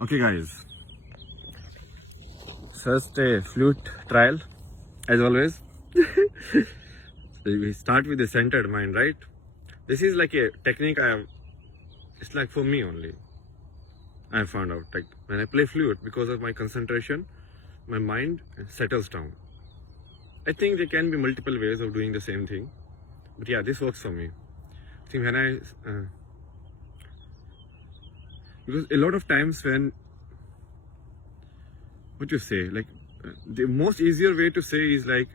Okay, guys. First a flute trial, as always. So we start with the centered mind, right? This is like a technique I have. It's like for me only. I have found out. Like when I play flute, because of my concentration, my mind settles down. I think there can be multiple ways of doing the same thing, but yeah, this works for me. I think when because a lot of times when what you say, like the most easier way to say is like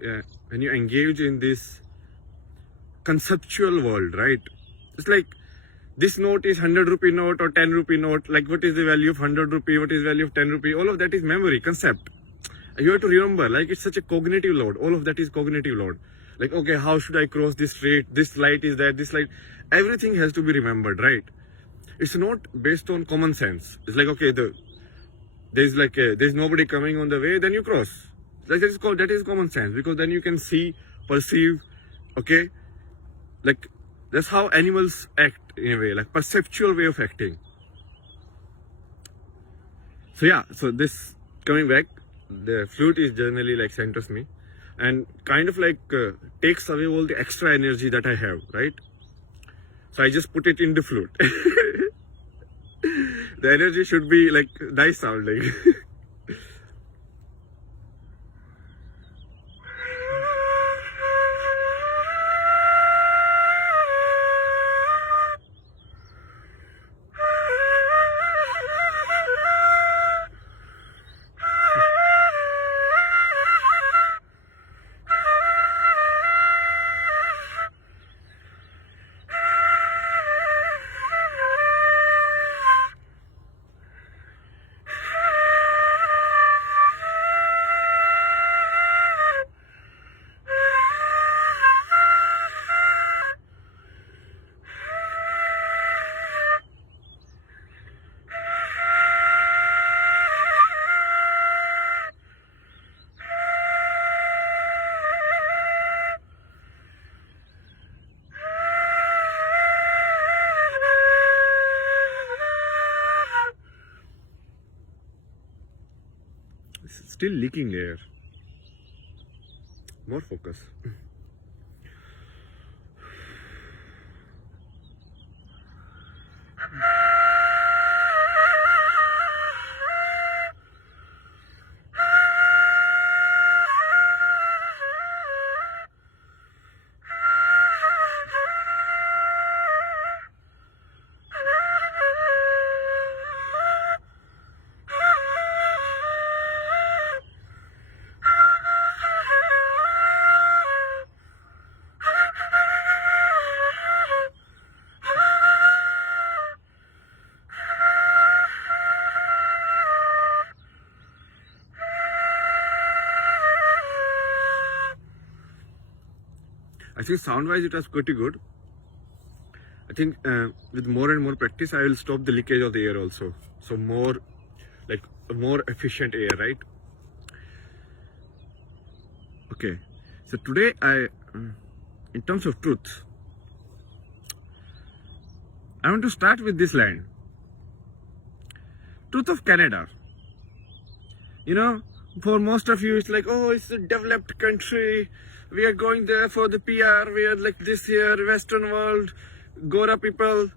when you engage in this conceptual world, right? It's like this note is 100 rupee note or 10 rupee note. Like what is the value of 100 rupee? What is the value of 10 rupee? All of that is memory, concept. You have to remember, like it's such a cognitive load. All of that is cognitive load. Like, okay, how should I cross this street? This light is there, this light. Everything has to be remembered, right? It's not based on common sense. It's like, okay, there's nobody coming on the way, then you cross. That is common sense, because then you can see, perceive, okay? Like that's how animals act in a way, like perceptual way of acting. So yeah, so this coming back, the flute is generally like centers me and kind of like takes away all the extra energy that I have, right? So I just put it in the flute. The energy should be like nice sounding. Still leaking air. More focus. I think sound wise it was pretty good. I think with more and more practice I will stop the leakage of the air also. So more efficient air, right? Okay. So today in terms of truth, I want to start with this line. Truth of Canada. You know, for most of you it's like, oh, it's a developed country. We are going there for the PR. We are like this here, Western world, Gora people,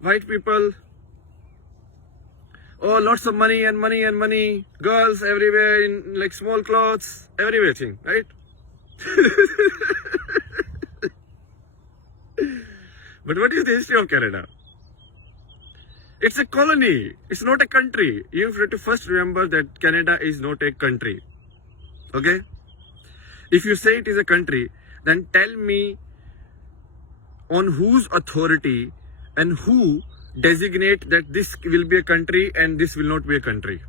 white people. Oh, lots of money and money and money. Girls everywhere in like small clothes, everything, right? But what is the history of Canada? It's a colony. It's not a country. You have to first remember that Canada is not a country. Okay? If you say it is a country, then tell me on whose authority and who designate that this will be a country and this will not be a country.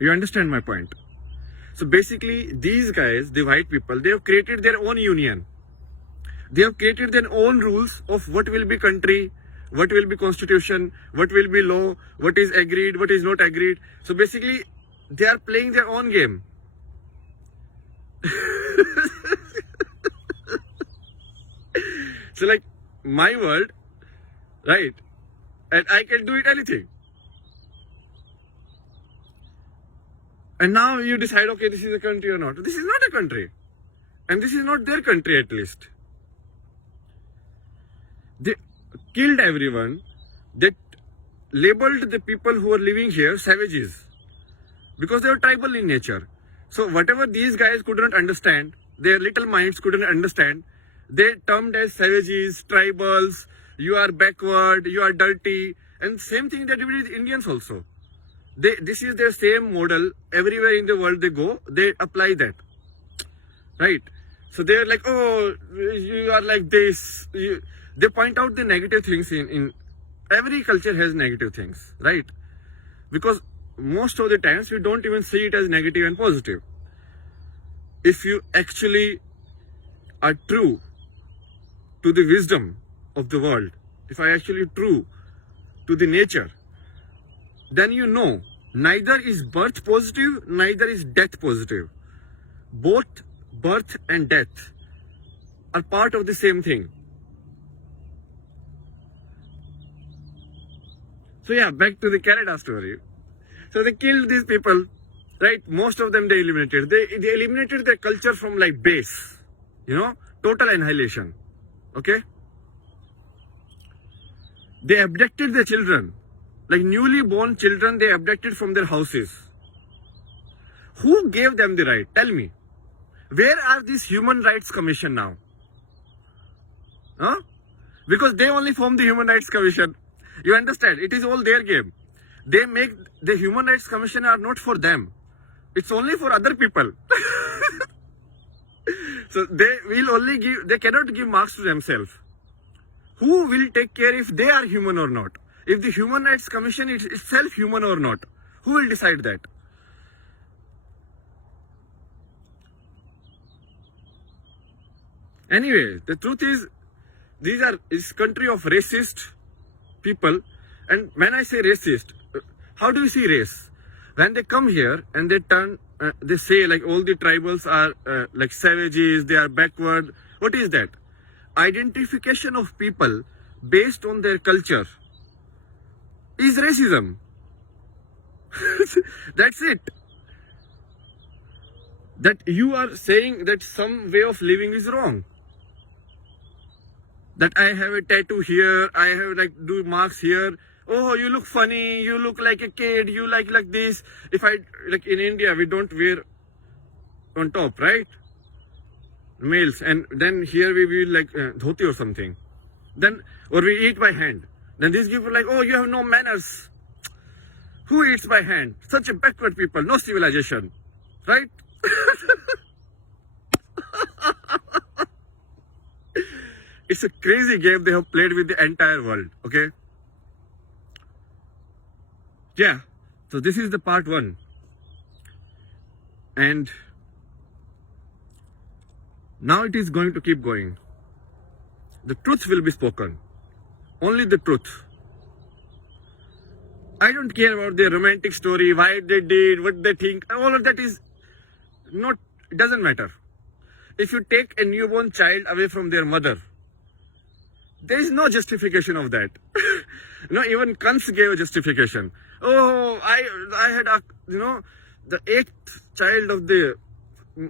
You understand my point? So basically, these guys, the white people, they have created their own union. They have created their own rules of what will be country, what will be constitution, what will be law, what is agreed, what is not agreed. So basically, they are playing their own game. So like my world, right? And I can do it anything. And now you decide, okay, this is a country or not. This is not a country. And this is not their country at least. They killed everyone. They labeled the people who are living here savages because they were tribal in nature. So whatever these guys could not understand, their little minds couldn't understand, they termed as savages, tribals, you are backward, you are dirty. And same thing they did with Indians also. This is their same model. Everywhere in the world they go, they apply that. Right? So they're like, oh, you are like this. They point out the negative things in every culture has negative things, right? Because most of the times we don't even see it as negative and positive. If you actually are true to the wisdom of the world, if I actually true to the nature, then you know neither is birth positive, neither is death positive. Both birth and death are part of the same thing. So yeah, back to the Canada story. So they killed these people, right? Most of them they eliminated. They eliminated their culture from like base, total annihilation. Okay? They abducted their children. Like newly born children, they abducted from their houses. Who gave them the right? Tell me. Where are these Human Rights Commission now? Huh? Because they only form the Human Rights Commission. You understand? It is all their game. They make the Human Rights Commission are not for them. It's only for other people. So they cannot give marks to themselves. Who will take care if they are human or not? If the Human Rights Commission is itself human or not? Who will decide that? Anyway, the truth is, this country of racist people. And when I say racist, how do you see race? When they come here and they say like all the tribals are like savages, they are backward. What is that? Identification of people based on their culture is racism. That's it. That you are saying that some way of living is wrong. That I have a tattoo here, I have like do marks here. Oh, you look funny, you look like a kid, you like this. If I, like in India, we don't wear on top, right? Males. And then here we will like dhoti or something. Then, or we eat by hand. Then these people are like, oh, you have no manners. Who eats by hand? Such a backward people, no civilization. Right? It's a crazy game they have played with the entire world, okay? Yeah, so this is the part 1. And now it is going to keep going. The truth will be spoken. Only the truth. I don't care about their romantic story, why they did, what they think. All of that is not, it doesn't matter. If you take a newborn child away from their mother, there is no justification of that. Even Kans gave a justification. Oh, I had the 8th child of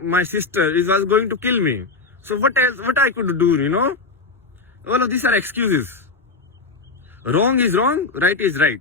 my sister was going to kill me. So what I could do, All of these are excuses. Wrong is wrong, right is right.